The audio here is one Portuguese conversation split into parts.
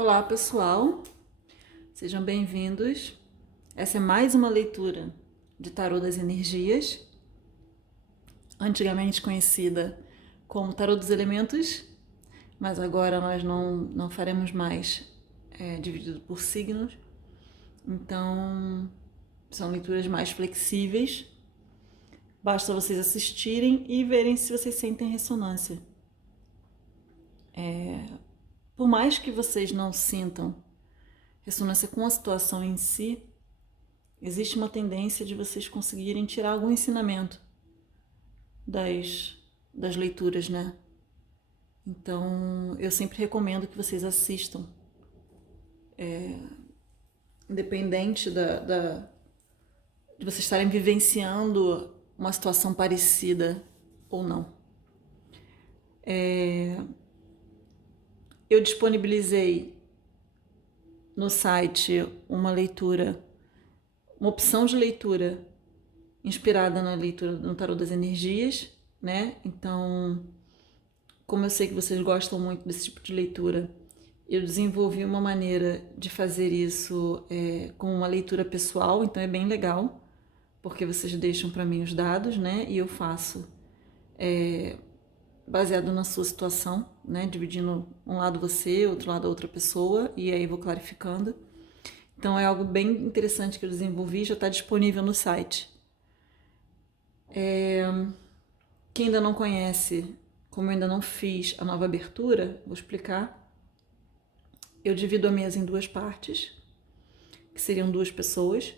Olá, pessoal. Sejam bem-vindos. Essa é mais uma leitura de Tarô das Energias, antigamente conhecida como Tarô dos Elementos, mas agora nós não faremos mais dividido por signos. Então, são leituras mais flexíveis. Basta vocês assistirem e verem se vocês sentem ressonância. Por mais que vocês não sintam ressonância com a situação em si, existe uma tendência de vocês conseguirem tirar algum ensinamento das leituras, né? Então, eu sempre recomendo que vocês assistam, independente de vocês estarem vivenciando uma situação parecida ou não. Eu disponibilizei no site uma opção de leitura inspirada na leitura no Tarô das Energias, né? Então, como eu sei que vocês gostam muito desse tipo de leitura, eu desenvolvi uma maneira de fazer isso com uma leitura pessoal, então é bem legal, porque vocês deixam para mim os dados, né? E eu faço baseado na sua situação, né? Dividindo um lado você, outro lado a outra pessoa, e aí vou clarificando. Então é algo bem interessante que eu desenvolvi, já está disponível no site. Quem ainda não conhece, como eu ainda não fiz a nova abertura, vou explicar. Eu divido a mesa em duas partes, que seriam duas pessoas,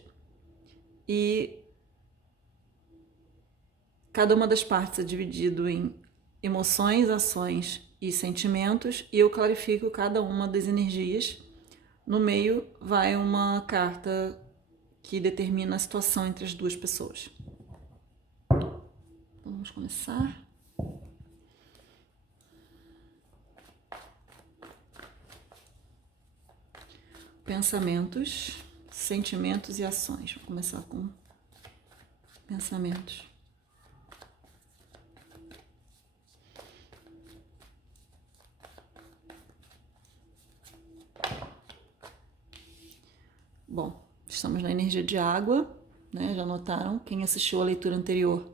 e cada uma das partes é dividido em emoções, ações e sentimentos, e eu clarifico cada uma das energias. No meio vai uma carta que determina a situação entre as duas pessoas. Vamos começar. Pensamentos, sentimentos e ações. Vou começar com pensamentos. Bom, estamos na energia de água, né? Já notaram? Quem assistiu a leitura anterior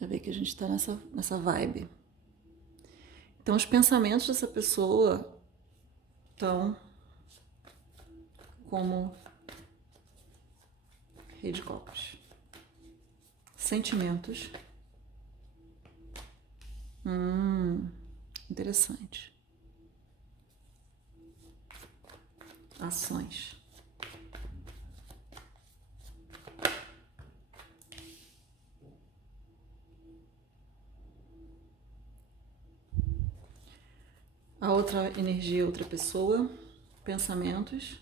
já vê que a gente está nessa vibe. Então, os pensamentos dessa pessoa estão como Rei de Copas. Sentimentos. Interessante. Ações. A outra energia, outra pessoa. Pensamentos.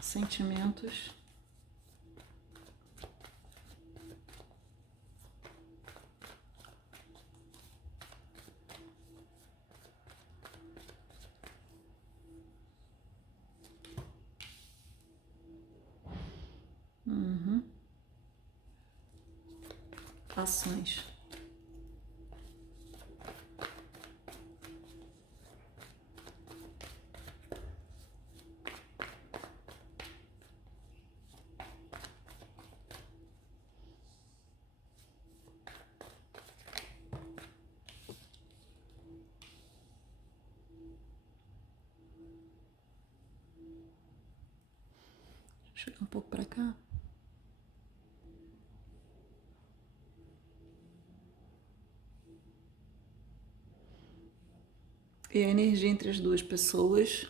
Sentimentos. Ações. Chegar um pouco para cá. E a energia entre as duas pessoas.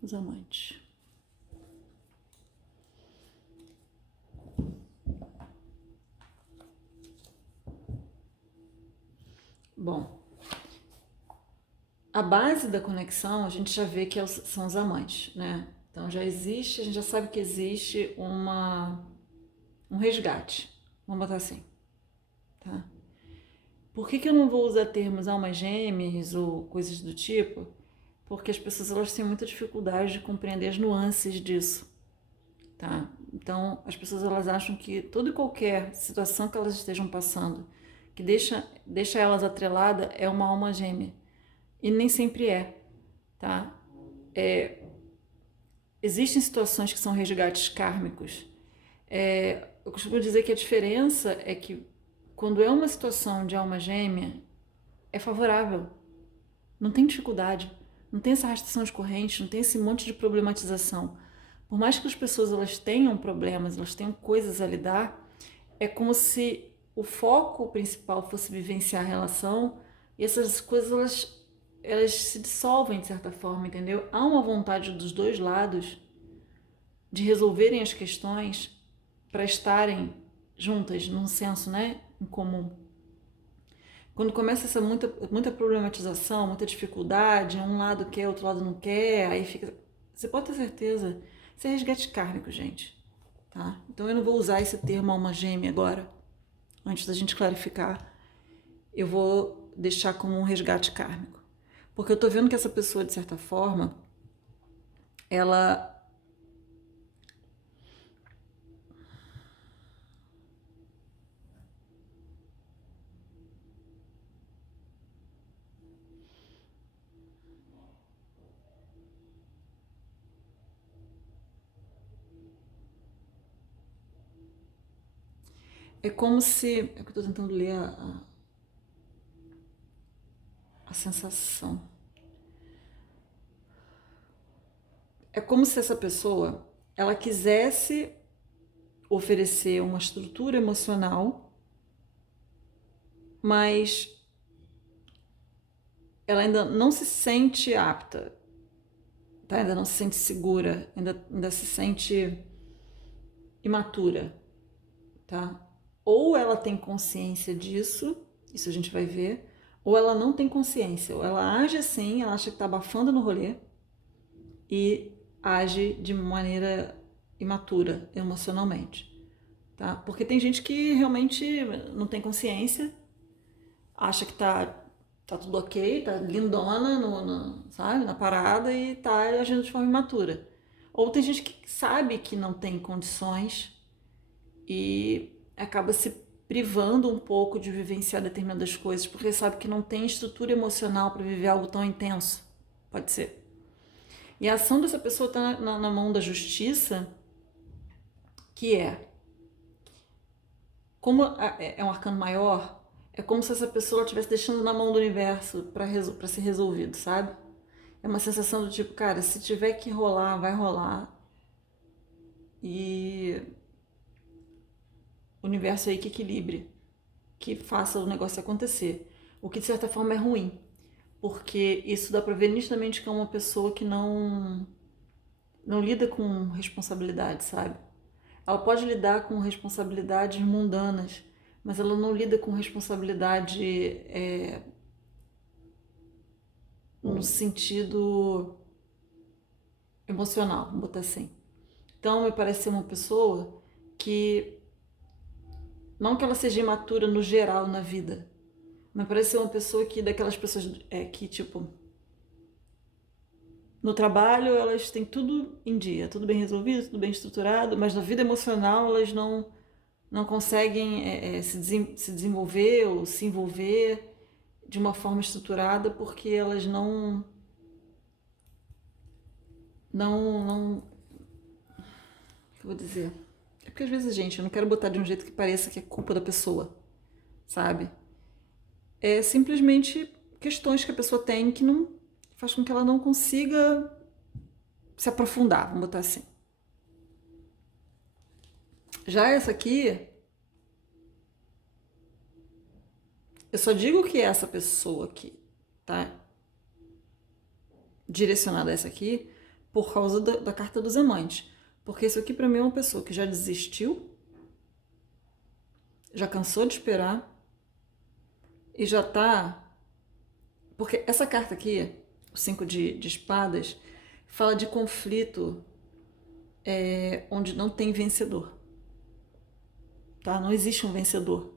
Os amantes. Bom, a base da conexão, a gente já vê que são os amantes, né? Então já existe, a gente já sabe que existe um resgate, vamos botar assim, tá? Por que eu não vou usar termos almas gêmeas ou coisas do tipo? Porque as pessoas elas têm muita dificuldade de compreender as nuances disso, tá? Então as pessoas elas acham que toda e qualquer situação que elas estejam passando que deixa elas atrelada é uma alma gêmea. E nem sempre é, tá? Existem situações que são resgates kármicos. Eu costumo dizer que a diferença é que quando é uma situação de alma gêmea, é favorável. Não tem dificuldade, não tem essa arrastação de corrente, não tem esse monte de problematização. Por mais que as pessoas elas tenham problemas, elas tenham coisas a lidar, é como se o foco principal fosse vivenciar a relação e essas coisas elas se dissolvem de certa forma, entendeu? Há uma vontade dos dois lados de resolverem as questões para estarem juntas num senso, né, em comum. Quando começa essa muita problematização, muita dificuldade, um lado quer, outro lado não quer, aí fica. Você pode ter certeza, isso é resgate kármico, gente. Tá? Então eu não vou usar esse termo alma gêmea agora, antes da gente clarificar. Eu vou deixar como um resgate kármico. Porque eu tô vendo que essa pessoa, de certa forma, ela é como se. É que eu tô tentando ler a sensação. É como se essa pessoa ela quisesse oferecer uma estrutura emocional, mas ela ainda não se sente apta, tá? Ainda não se sente segura, ainda se sente imatura, tá? Ou ela tem consciência disso, isso a gente vai ver, ou ela não tem consciência, ou ela age assim, ela acha que tá abafando no rolê e age de maneira imatura emocionalmente, tá? Porque tem gente que realmente não tem consciência, acha que tá tudo ok, tá lindona sabe, na parada e tá agindo de forma imatura. Ou tem gente que sabe que não tem condições e acaba se privando um pouco de vivenciar determinadas coisas porque sabe que não tem estrutura emocional para viver algo tão intenso. Pode ser. E a ação dessa pessoa está na mão da justiça, que como é um arcano maior, é como se essa pessoa estivesse deixando na mão do universo para ser resolvido, sabe? É uma sensação do tipo, cara, se tiver que rolar, vai rolar. E o universo aí que equilibre, que faça o negócio acontecer. O que de certa forma é ruim, porque isso dá pra ver nitidamente que é uma pessoa que não lida com responsabilidade, sabe? Ela pode lidar com responsabilidades mundanas, mas ela não lida com responsabilidade no sentido emocional, vamos botar assim. Então, me parece ser uma pessoa que, não que ela seja imatura no geral na vida, mas parece ser uma pessoa que, daquelas pessoas que, tipo, no trabalho elas têm tudo em dia, tudo bem resolvido, tudo bem estruturado, mas na vida emocional elas não conseguem se desenvolver ou se envolver de uma forma estruturada porque elas não, o que eu vou dizer? É porque às vezes, gente, eu não quero botar de um jeito que pareça que é culpa da pessoa, sabe? É simplesmente questões que a pessoa tem que não faz com que ela não consiga se aprofundar, vamos botar assim. Já essa aqui, eu só digo que essa pessoa aqui tá direcionada a essa aqui por causa da carta dos amantes. Porque isso aqui pra mim é uma pessoa que já desistiu, já cansou de esperar e já tá. Porque essa carta aqui o 5 de espadas, fala de conflito onde não tem vencedor, tá? Não existe um vencedor.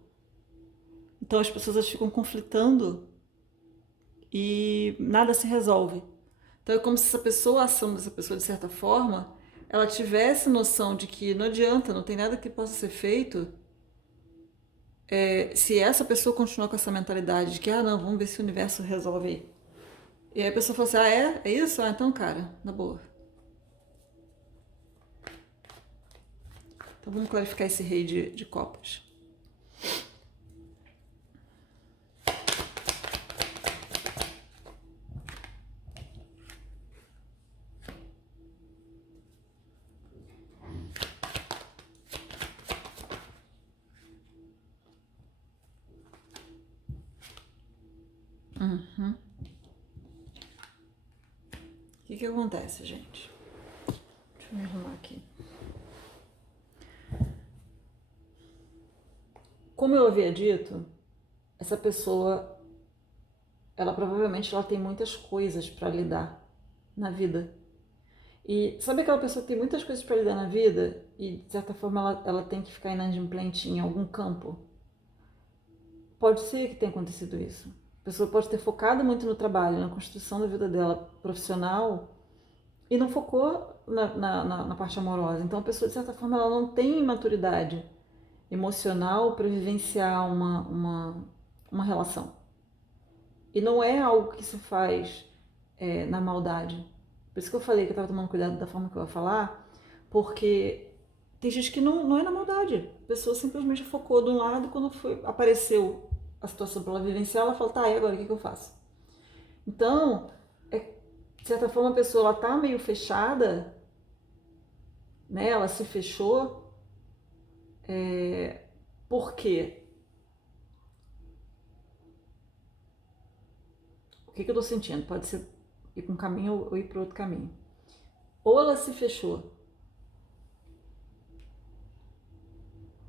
Então as pessoas elas ficam conflitando e nada se resolve. Então é como se essa pessoa, a ação dessa pessoa, de certa forma, ela tivesse noção de que não adianta, não tem nada que possa ser feito se essa pessoa continuar com essa mentalidade de que, não, vamos ver se o universo resolve aí. E aí a pessoa fala assim, é isso? Então, cara, na boa. Então vamos clarificar esse rei de copas. Uhum. O que acontece, gente? Deixa eu me arrumar aqui. Como eu havia dito, essa pessoa, ela provavelmente ela tem muitas coisas para lidar na vida. E sabe aquela pessoa que tem muitas coisas para lidar na vida e de certa forma ela tem que ficar inadimplente em algum campo? Pode ser que tenha acontecido isso. A pessoa pode ter focado muito no trabalho, na construção da vida dela profissional e não focou na parte amorosa. Então a pessoa, de certa forma, ela não tem maturidade emocional para vivenciar uma relação. E não é algo que se faz na maldade. Por isso que eu falei que eu estava tomando cuidado da forma que eu ia falar, porque tem gente que não é na maldade. A pessoa simplesmente focou de um lado, quando apareceu a situação para ela vivenciar, ela fala, tá, e agora o que eu faço? Então, de certa forma, a pessoa ela tá meio fechada, né? Ela se fechou. Por quê? O que eu tô sentindo? Pode ser ir para um caminho ou ir para outro caminho. Ou ela se fechou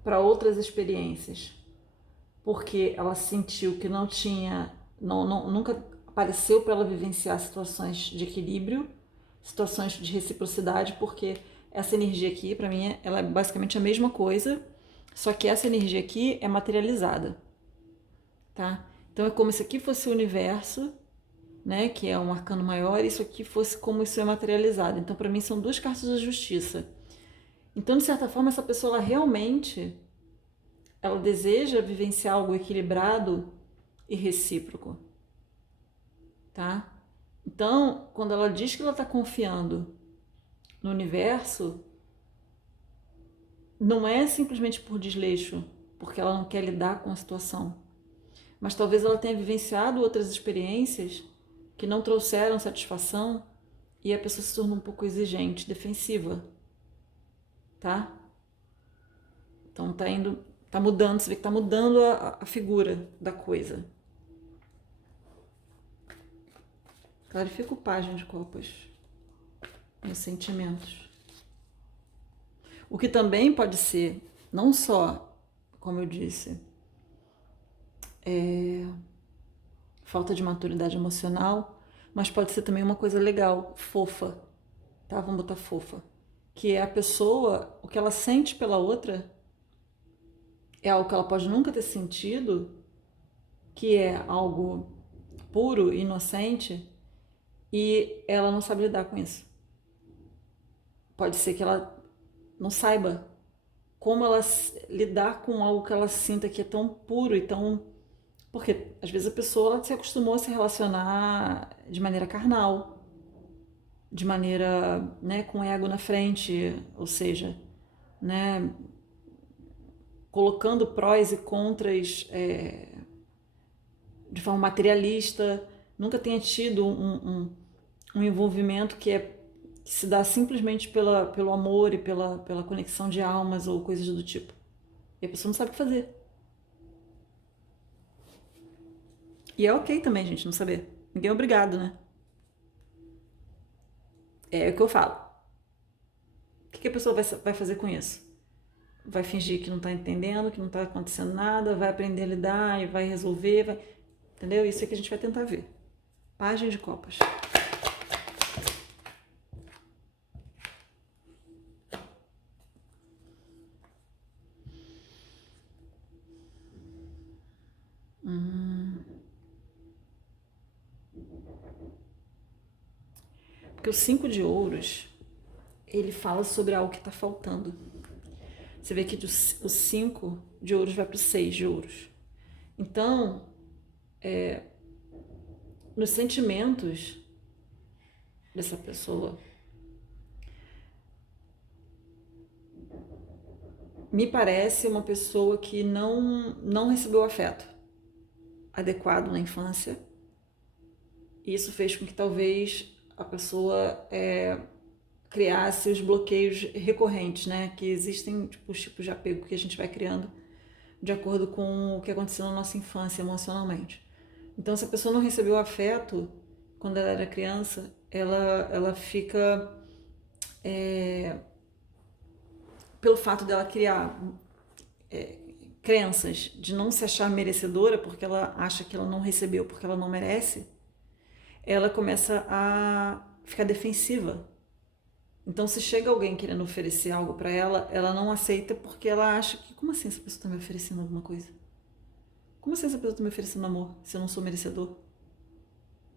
para outras experiências, porque ela sentiu que não tinha, nunca apareceu para ela vivenciar situações de equilíbrio, situações de reciprocidade, porque essa energia aqui, para mim, ela é basicamente a mesma coisa, só que essa energia aqui é materializada, tá? Então é como se aqui fosse o universo, né, que é um arcano maior, e isso aqui fosse como isso é materializado. Então, para mim, são duas cartas da justiça. Então, de certa forma, essa pessoa ela realmente ela deseja vivenciar algo equilibrado e recíproco, tá? Então, quando ela diz que ela está confiando no universo, não é simplesmente por desleixo, porque ela não quer lidar com a situação, mas talvez ela tenha vivenciado outras experiências que não trouxeram satisfação e a pessoa se tornou um pouco exigente, defensiva, tá? Então tá mudando, você vê que tá mudando a figura da coisa. Clarifica o página de copas nos sentimentos. O que também pode ser, não só, como eu disse, falta de maturidade emocional, mas pode ser também uma coisa legal, fofa, tá? Vamos botar fofa. Que é a pessoa, o que ela sente pela outra é algo que ela pode nunca ter sentido, que é algo puro, inocente, e ela não sabe lidar com isso. Pode ser que ela não saiba como ela lidar com algo que ela sinta que é tão puro e tão... Porque às vezes a pessoa ela se acostumou a se relacionar de maneira carnal, de maneira, né, com o ego na frente, ou seja, né, colocando prós e contras de forma materialista, nunca tenha tido um envolvimento que se dá simplesmente pelo amor e pela conexão de almas ou coisas do tipo. E a pessoa não sabe o que fazer. E é ok também, gente, não saber. Ninguém é obrigado, né? É o que eu falo. O que a pessoa vai fazer com isso? Vai fingir que não tá entendendo, que não tá acontecendo nada, vai aprender a lidar e vai resolver, entendeu? Isso é que a gente vai tentar ver. Página de copas. Porque o 5 de ouros, ele fala sobre algo que está faltando. Você vê que o 5 de ouros vai para o 6 de ouros. Então, nos sentimentos dessa pessoa, me parece uma pessoa que não recebeu afeto adequado na infância. E isso fez com que talvez a pessoa criasse os bloqueios recorrentes, né? Que existem os tipos de apego que a gente vai criando de acordo com o que aconteceu na nossa infância emocionalmente. Então, se a pessoa não recebeu afeto quando ela era criança, ela fica pelo fato dela criar crenças de não se achar merecedora porque ela acha que ela não recebeu porque ela não merece, ela começa a ficar defensiva. Então, se chega alguém querendo oferecer algo para ela, ela não aceita porque ela acha que, como assim essa pessoa está me oferecendo alguma coisa? Como assim essa pessoa está me oferecendo amor se eu não sou merecedor?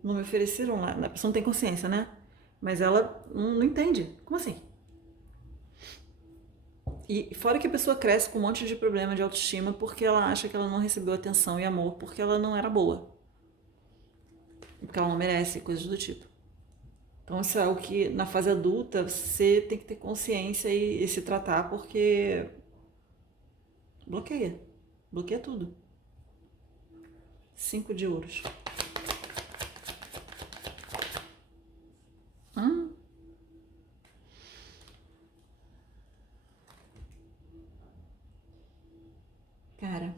Não me ofereceram lá. A pessoa não tem consciência, né? Mas ela não entende. Como assim? E fora que a pessoa cresce com um monte de problema de autoestima porque ela acha que ela não recebeu atenção e amor porque ela não era boa. Porque ela não merece, coisas do tipo. Então isso é algo que na fase adulta você tem que ter consciência e se tratar porque bloqueia. Bloqueia tudo. 5 de ouros. Cara,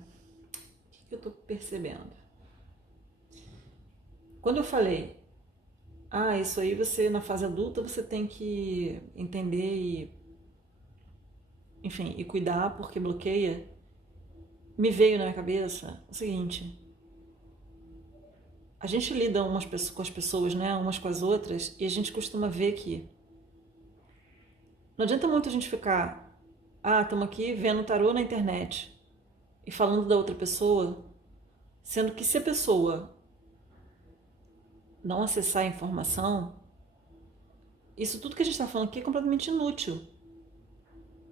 o que eu tô percebendo? Quando eu falei, isso aí você na fase adulta você tem que entender e, enfim, e cuidar porque bloqueia, me veio na minha cabeça o seguinte: a gente lida com as pessoas, né, umas com as outras, e a gente costuma ver que não adianta muito a gente ficar, estamos aqui vendo tarô na internet e falando da outra pessoa, sendo que se a pessoa não acessar a informação, isso tudo que a gente está falando aqui é completamente inútil.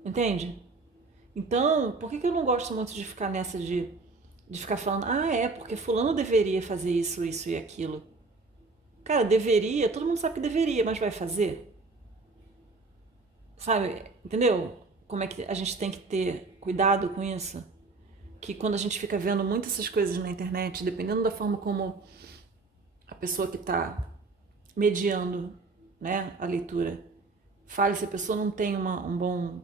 Entende? Então, por que eu não gosto muito de ficar nessa de ficar falando, porque fulano deveria fazer isso, isso e aquilo. Cara, deveria, todo mundo sabe que deveria, mas vai fazer? Sabe? Entendeu? Como é que a gente tem que ter cuidado com isso? Que quando a gente fica vendo muitas essas coisas na internet, dependendo da forma como a pessoa que está mediando, né, a leitura fale, se a pessoa não tem um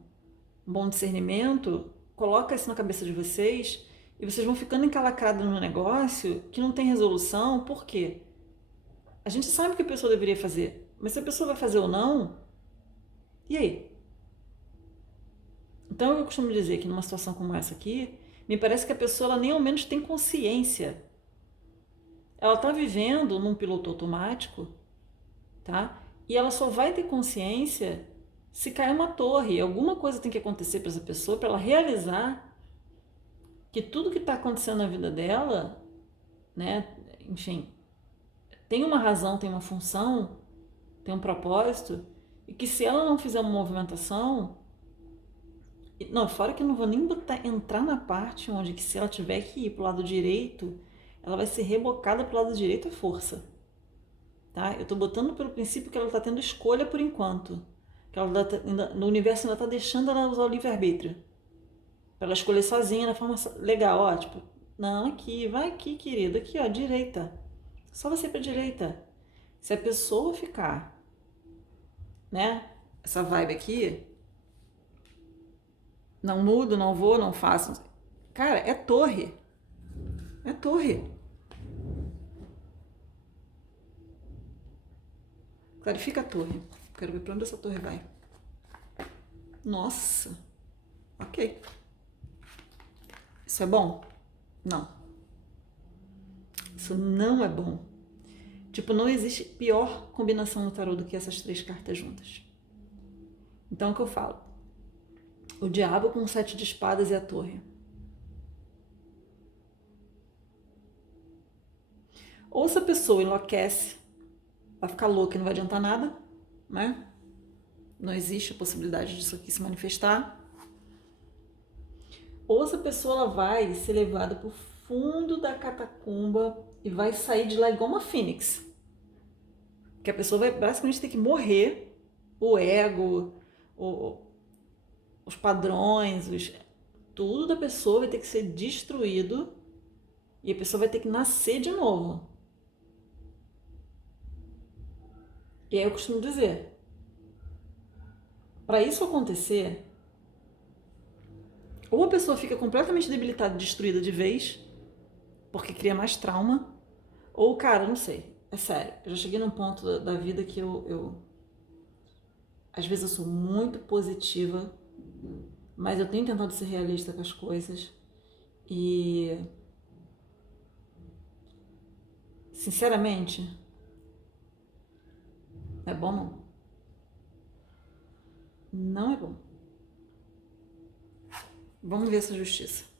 bom discernimento, coloca isso na cabeça de vocês e vocês vão ficando encalacrados no negócio que não tem resolução. Por quê? A gente sabe o que a pessoa deveria fazer, mas se a pessoa vai fazer ou não, e aí? Então eu costumo dizer que numa situação como essa aqui, me parece que a pessoa ela nem ao menos tem consciência. Ela está vivendo num piloto automático, tá? E ela só vai ter consciência se cair uma torre. Alguma coisa tem que acontecer para essa pessoa para ela realizar que tudo que está acontecendo na vida dela, né, enfim, tem uma razão, tem uma função, tem um propósito, e que se ela não fizer uma movimentação, não, fora que eu não vou nem entrar na parte onde que se ela tiver que ir pro lado direito, ela vai ser rebocada pro lado direito à força, tá? Eu tô botando pelo princípio que ela tá tendo escolha por enquanto, que ela no universo ainda tá deixando ela usar o livre-arbítrio, para ela escolher sozinha na forma legal, ó, tipo, não, aqui, vai aqui, querida, aqui, ó, direita, só você pra direita. Se a pessoa ficar, né, essa vibe aqui, não mudo, não vou, não faço. Cara, é torre. É torre. Clarifica a torre. Quero ver pra onde essa torre vai. Nossa. Ok. Isso é bom? Não. Isso não é bom. Tipo, não existe pior combinação no tarô do que essas 3 cartas juntas. Então, o que eu falo? O diabo com o 7 de espadas e a torre. Ou se a pessoa enlouquece, vai ficar louca e não vai adiantar nada, né? Não existe a possibilidade disso aqui se manifestar. Ou essa pessoa ela vai ser levada para o fundo da catacumba e vai sair de lá igual uma fênix. Que a pessoa vai basicamente ter que morrer, o ego, os padrões, tudo da pessoa vai ter que ser destruído e a pessoa vai ter que nascer de novo. E aí eu costumo dizer, para isso acontecer, ou a pessoa fica completamente debilitada, destruída de vez, porque cria mais trauma, ou, cara, não sei, é sério, eu já cheguei num ponto da vida que eu às vezes eu sou muito positiva, mas eu tenho tentado ser realista com as coisas e, sinceramente, não é bom não. Não é bom. Vamos ver essa justiça.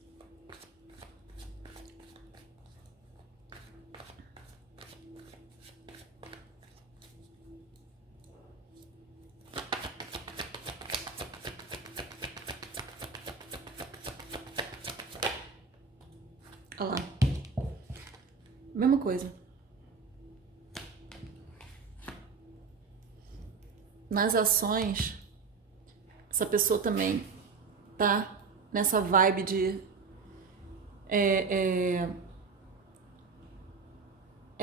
Olha lá. Mesma coisa. Nas ações, essa pessoa também tá nessa vibe de é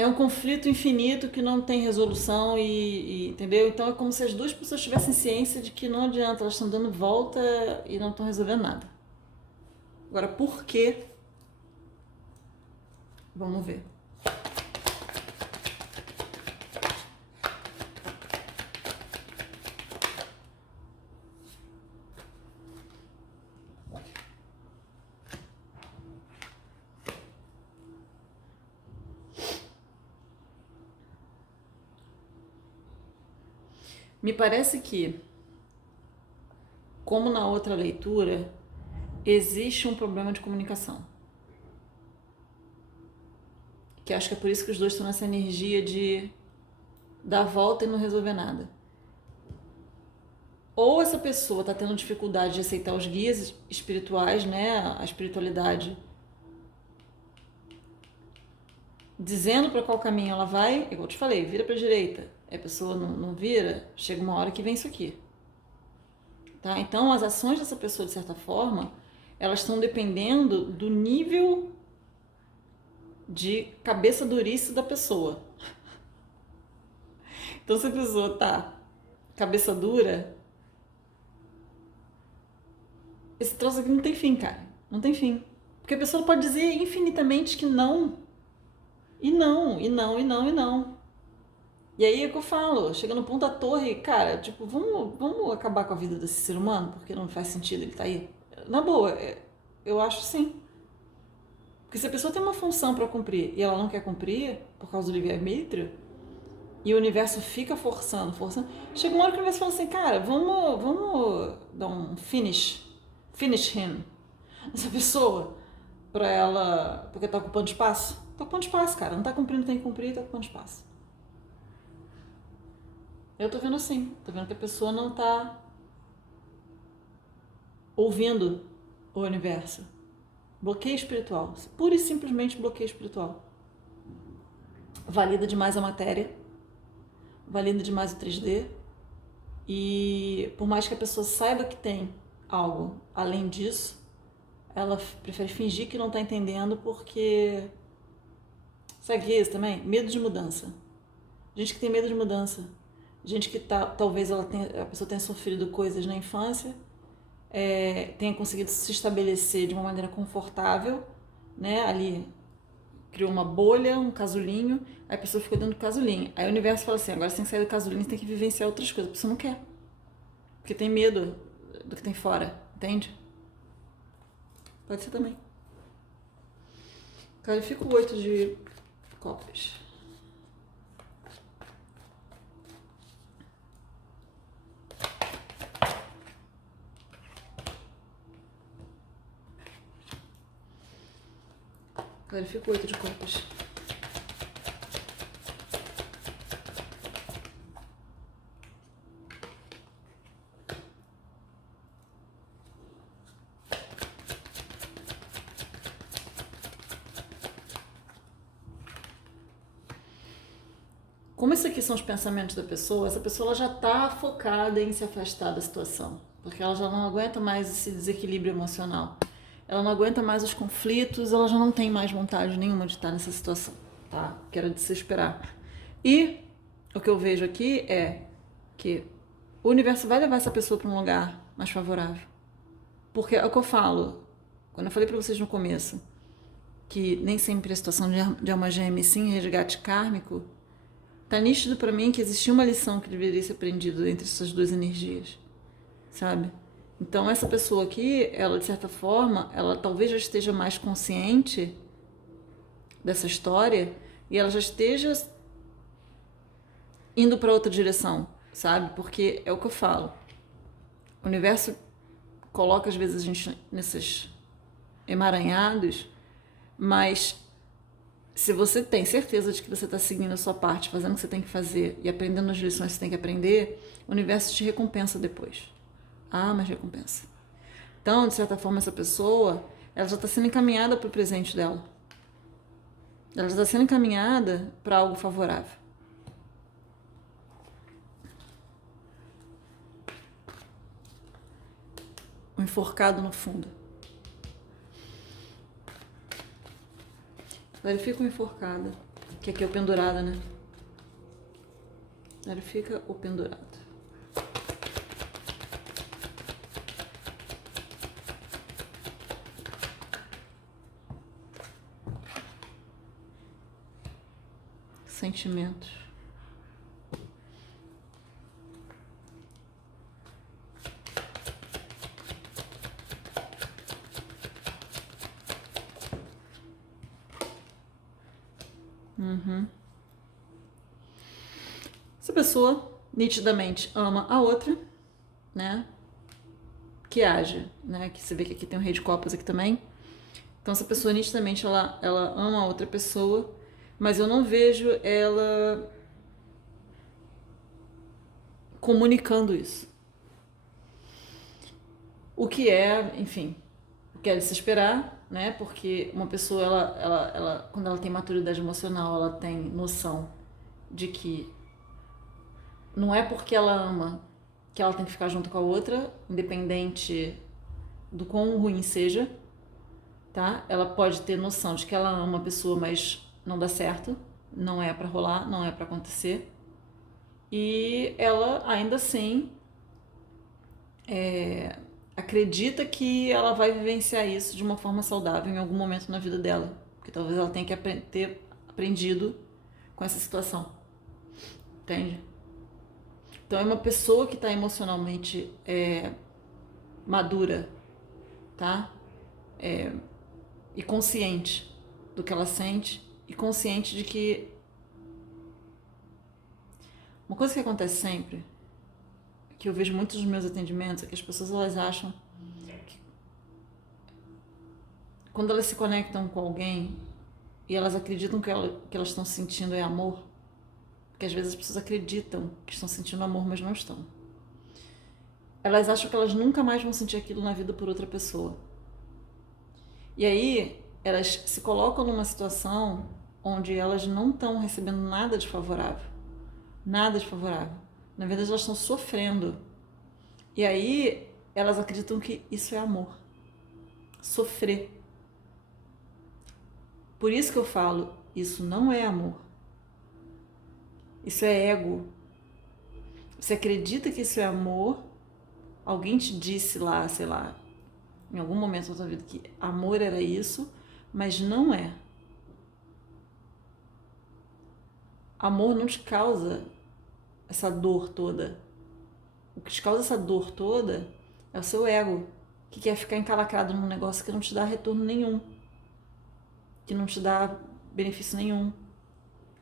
um conflito infinito que não tem resolução entendeu? Então é como se as duas pessoas tivessem ciência de que não adianta, elas estão dando volta e não estão resolvendo nada. Agora, por quê? Vamos ver. Me parece que, como na outra leitura, existe um problema de comunicação. Que acho que é por isso que os dois estão nessa energia de dar a volta e não resolver nada. Ou essa pessoa está tendo dificuldade de aceitar os guias espirituais, né? A espiritualidade dizendo para qual caminho ela vai, igual eu te falei, vira para a direita. A pessoa não vira, chega uma hora que vem isso aqui. Tá? Então as ações dessa pessoa, de certa forma, elas estão dependendo do nível de cabeça durice da pessoa. Então se a pessoa tá cabeça dura, esse troço aqui não tem fim, cara. Não tem fim. Porque a pessoa pode dizer infinitamente que não. E não, e não, e não, e não. E aí é que eu falo, chega no ponto da torre, cara, tipo, vamos acabar com a vida desse ser humano, porque não faz sentido ele estar aí. Na boa, eu acho sim. Porque se a pessoa tem uma função para cumprir e ela não quer cumprir por causa do livre-arbítrio, e o universo fica forçando, chega uma hora que o universo fala assim, cara, vamos dar um finish him, essa pessoa, pra ela, porque tá ocupando espaço. Tá ocupando espaço, cara, não tá cumprindo, tem que cumprir, tá ocupando espaço. Eu tô vendo assim, tô vendo que a pessoa não tá ouvindo o universo. Bloqueio espiritual, pura e simplesmente bloqueio espiritual. Valida demais a matéria, valida demais o 3D, e por mais que a pessoa saiba que tem algo além disso, ela prefere fingir que não está entendendo porque... Sabe o que é isso também? Medo de mudança. Gente que tem medo de mudança. Gente que talvez a pessoa tenha sofrido coisas na infância, tenha conseguido se estabelecer de uma maneira confortável, né? Ali criou uma bolha, um casulinho, aí a pessoa ficou dentro do casulinho. Aí o universo fala assim, agora você tem que sair do casulinho, você tem que vivenciar outras coisas. A pessoa não quer. Porque tem medo do que tem fora, entende? Pode ser também. Clarifica o 8 de copas. Clarifica o 8 de copas. como isso aqui são os pensamentos da pessoa, essa pessoa ela já está focada em se afastar da situação, porque ela já não aguenta mais esse desequilíbrio emocional. Ela não aguenta mais os conflitos, ela já não tem mais vontade nenhuma de estar nessa situação, tá? Que era de se esperar. E o que eu vejo aqui é que o universo vai levar essa pessoa para um lugar mais favorável. Porque é o que eu falo, quando eu falei para vocês no começo, que nem sempre a situação de alma gêmea, sim, resgate kármico, tá nítido para mim que existia uma lição que deveria ser aprendida entre essas duas energias, sabe? Então essa pessoa aqui, ela de certa forma, ela talvez já esteja mais consciente dessa história e ela já esteja indo para outra direção, sabe? Porque é o que eu falo. O universo coloca às vezes a gente nesses emaranhados, mas se você tem certeza de que você está seguindo a sua parte, fazendo o que você tem que fazer e aprendendo as lições que você tem que aprender, o universo te recompensa depois. Ah, mas recompensa. Então, de certa forma, essa pessoa, ela já está sendo encaminhada para o presente dela. Ela já está sendo encaminhada para algo favorável. Um enforcado no fundo. Verifica o enforcado, que aqui é o pendurado, né? Verifica o pendurado. Sentimentos. Essa pessoa nitidamente ama a outra, né? Que age, né? Que você vê que aqui tem o rei de copas aqui também. Então essa pessoa nitidamente ela ama a outra pessoa, mas eu não vejo ela comunicando isso. O que é, enfim, o que é de se esperar, né? Porque uma pessoa, quando ela tem maturidade emocional, ela tem noção de que não é porque ela ama que ela tem que ficar junto com a outra, independente do quão ruim seja, tá? Ela pode ter noção de que ela ama a pessoa, mas não dá certo, não é pra rolar, não é pra acontecer. E ela ainda assim acredita que ela vai vivenciar isso de uma forma saudável em algum momento na vida dela, porque talvez ela tenha que ter aprendido com essa situação, entende? Então é uma pessoa que está emocionalmente madura, tá? E consciente do que ela sente e consciente de que uma coisa que acontece sempre, que eu vejo muitos dos meus atendimentos, é que as pessoas elas acham que quando elas se conectam com alguém e elas acreditam que que elas estão sentindo é amor, porque às vezes as pessoas acreditam que estão sentindo amor, mas não estão. Elas acham que elas nunca mais vão sentir aquilo na vida por outra pessoa. E aí elas se colocam numa situação onde elas não estão recebendo nada de favorável. Nada de favorável. Na verdade, elas estão sofrendo. E aí elas acreditam que isso é amor. Sofrer. Por isso que eu falo, isso não é amor. Isso é ego. Você acredita que isso é amor? Alguém te disse lá, sei lá, em algum momento da sua vida que amor era isso, mas não é. Amor não te causa essa dor toda. O que te causa essa dor toda é o seu ego, que quer ficar encalacrado num negócio que não te dá retorno nenhum, que não te dá benefício nenhum,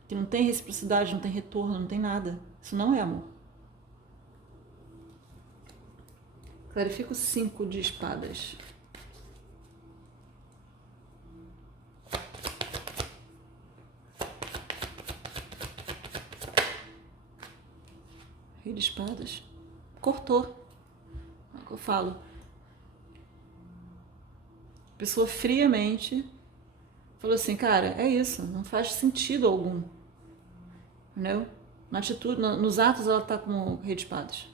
que não tem reciprocidade, não tem retorno, não tem nada. Isso não é amor. Clarifica o 5 de espadas. Rei de espadas. Cortou. É o que eu falo. A pessoa friamente falou assim, cara, é isso, não faz sentido algum. Entendeu? Na atitude, nos atos, ela tá com o Rei de Espadas.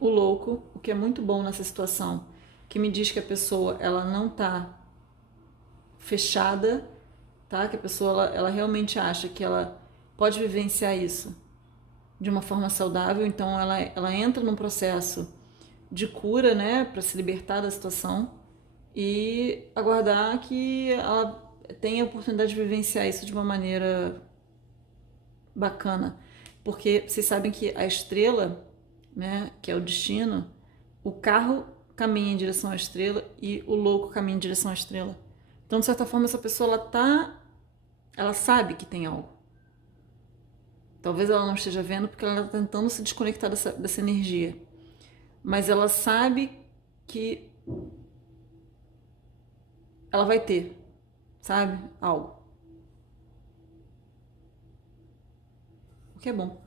O louco, o que é muito bom nessa situação, que me diz que a pessoa ela não tá fechada, tá? Que a pessoa ela realmente acha que ela pode vivenciar isso de uma forma saudável, então ela entra num processo de cura, né, para se libertar da situação e aguardar que ela tenha a oportunidade de vivenciar isso de uma maneira bacana, porque vocês sabem que a estrela, né, que é o destino, o carro caminha em direção à estrela e o louco caminha em direção à estrela. Então, de certa forma, essa pessoa ela sabe que tem algo. Talvez ela não esteja vendo porque ela está tentando se desconectar dessa energia. Mas ela sabe que ela vai ter, sabe? Algo. O que é bom.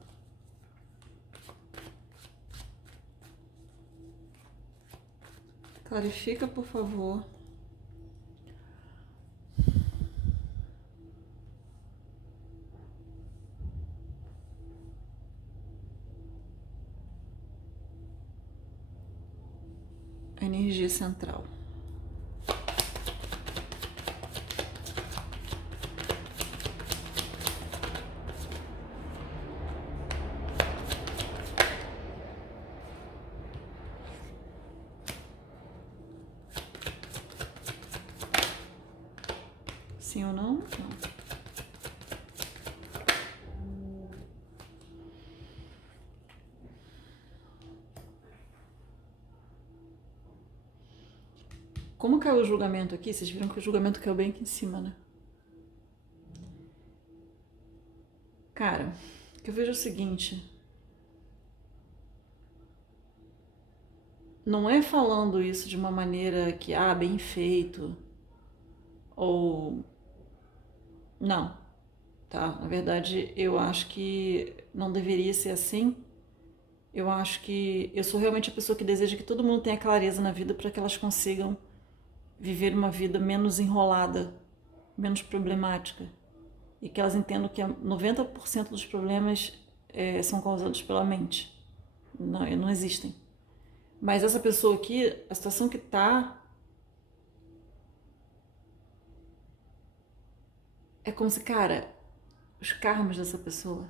Clarifica, por favor. A energia central. Sim ou não? Não. Como caiu o julgamento aqui? Vocês viram que o julgamento caiu bem aqui em cima, né? Cara, o que eu vejo é o seguinte. Não é falando isso de uma maneira que, bem feito, ou... Não, tá? Na verdade, eu acho que não deveria ser assim. Eu acho que eu sou realmente a pessoa que deseja que todo mundo tenha clareza na vida para que elas consigam viver uma vida menos enrolada, menos problemática. E que elas entendam que 90% dos problemas são causados pela mente. Não existem. Mas essa pessoa aqui, a situação que tá, é como se, cara, os karmas dessa pessoa.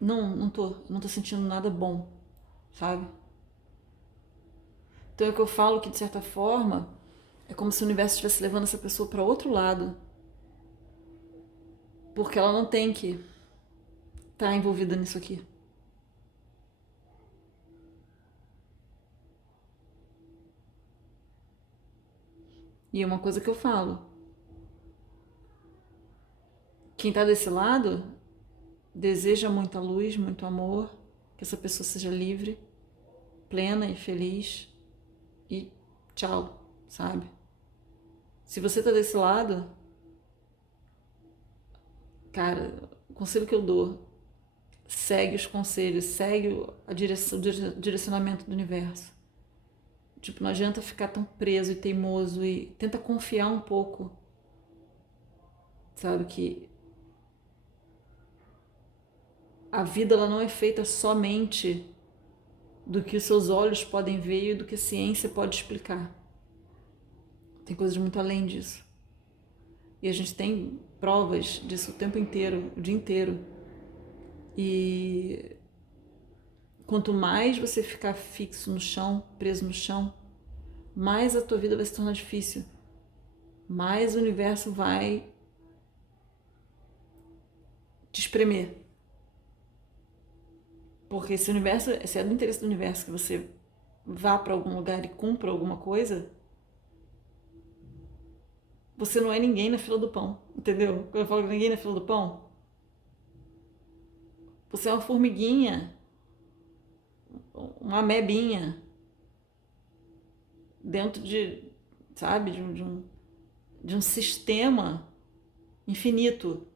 Não tô sentindo nada bom, sabe? Então é o que eu falo que, de certa forma, é como se o universo estivesse levando essa pessoa para outro lado. Porque ela não tem que estar envolvida nisso aqui. E é uma coisa que eu falo. Quem tá desse lado deseja muita luz, muito amor, que essa pessoa seja livre, plena e feliz. E tchau, sabe? Se você tá desse lado, cara, o conselho que eu dou, segue os conselhos, segue o direcionamento do universo. Tipo, não adianta ficar tão preso e teimoso e tenta confiar um pouco, sabe? Que a vida ela não é feita somente do que os seus olhos podem ver e do que a ciência pode explicar. Tem coisas muito além disso. E a gente tem provas disso o tempo inteiro, o dia inteiro. E quanto mais você ficar fixo no chão, preso no chão, mais a tua vida vai se tornar difícil. Mais o universo vai te espremer. Porque se é do interesse do universo que você vá para algum lugar e cumpra alguma coisa, você não é ninguém na fila do pão, entendeu? Quando eu falo ninguém na fila do pão, você é uma formiguinha, uma amebinha dentro sabe, de um sistema infinito.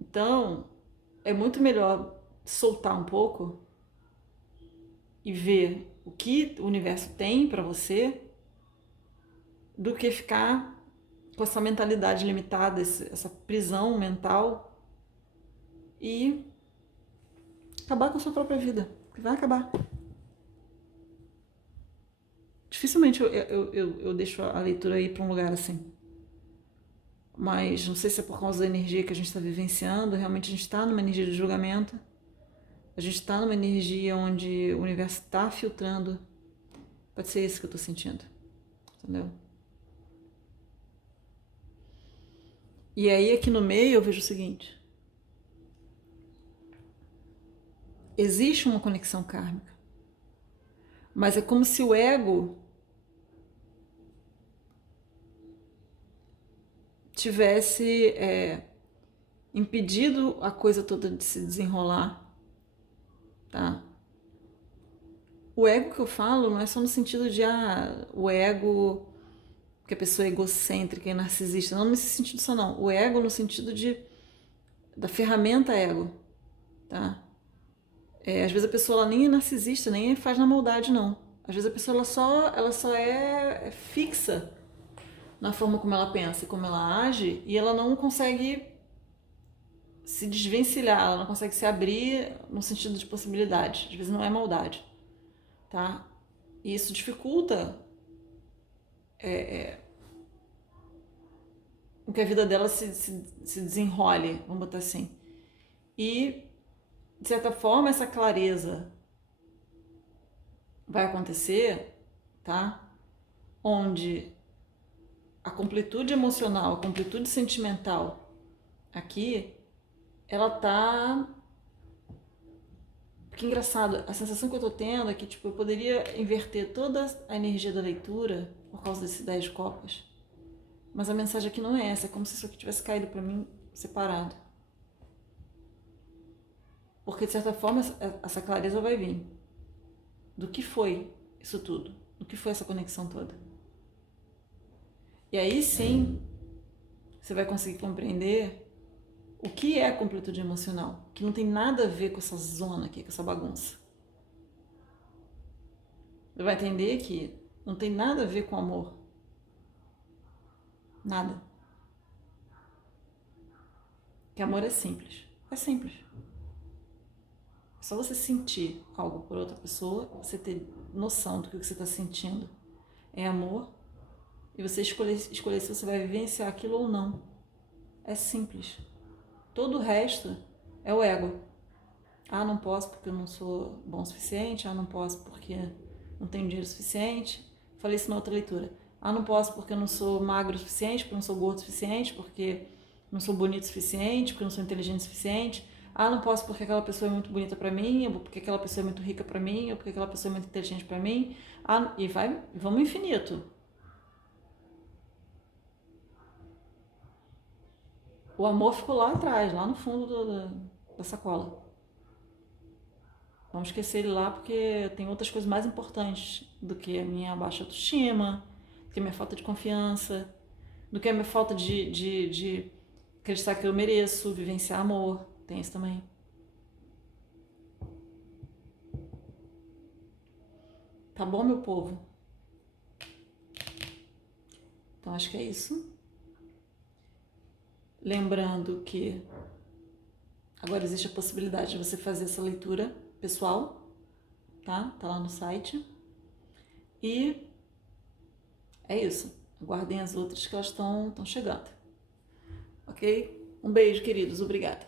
Então, é muito melhor soltar um pouco e ver o que o universo tem para você, do que ficar com essa mentalidade limitada, essa prisão mental e acabar com a sua própria vida, que vai acabar. Dificilmente eu deixo a leitura ir para um lugar assim. Mas não sei se é por causa da energia que a gente está vivenciando, realmente a gente está numa energia de julgamento, a gente está numa energia onde o universo está filtrando. Pode ser isso que eu estou sentindo, entendeu? E aí aqui no meio eu vejo o seguinte: existe uma conexão kármica, mas é como se o ego tivesse impedido a coisa toda de se desenrolar, tá? O ego que eu falo não é só no sentido de o ego, que a pessoa é egocêntrica e narcisista, não nesse sentido só não. O ego no sentido da ferramenta ego, tá? Às vezes a pessoa ela nem é narcisista, nem faz na maldade não. Às vezes a pessoa ela só é fixa na forma como ela pensa e como ela age, e ela não consegue se desvencilhar, ela não consegue se abrir no sentido de possibilidade. Às vezes não é maldade, tá? E isso dificulta que a vida dela se desenrole, vamos botar assim. E, de certa forma, essa clareza vai acontecer, tá? Onde a completude emocional, a completude sentimental aqui, ela tá... Que engraçado, a sensação que eu tô tendo é que, tipo, eu poderia inverter toda a energia da leitura por causa desse 10 de copas. Mas a mensagem aqui não é essa, é como se isso aqui tivesse caído pra mim separado. Porque, de certa forma, essa clareza vai vir. Do que foi isso tudo? Do que foi essa conexão toda? E aí sim, você vai conseguir compreender o que é a completude emocional, que não tem nada a ver com essa zona aqui, com essa bagunça. Você vai entender que não tem nada a ver com amor. Nada. Que amor é simples. É simples. É só você sentir algo por outra pessoa, você ter noção do que você está sentindo é amor, e você escolher se você vai vivenciar aquilo ou não. É simples. Todo o resto é o ego. Ah, não posso porque eu não sou bom o suficiente. Ah, não posso porque não tenho dinheiro suficiente. Falei isso na outra leitura. Ah, não posso porque eu não sou magro o suficiente, porque eu não sou gordo o suficiente, porque não sou bonito o suficiente, porque eu não sou inteligente o suficiente. Ah, não posso porque aquela pessoa é muito bonita pra mim, ou porque aquela pessoa é muito rica pra mim, ou porque aquela pessoa é muito inteligente pra mim. Ah, e vamos infinito. O amor ficou lá atrás, lá no fundo da sacola. Vamos esquecer ele lá porque tem outras coisas mais importantes do que a minha baixa autoestima, do que a minha falta de confiança, do que a minha falta de acreditar que eu mereço vivenciar amor. Tem isso também. Tá bom, meu povo? Então acho que é isso. Lembrando que agora existe a possibilidade de você fazer essa leitura pessoal, tá? Tá lá no site. E é isso. Aguardem as outras que elas estão chegando. Ok? Um beijo, queridos. Obrigada.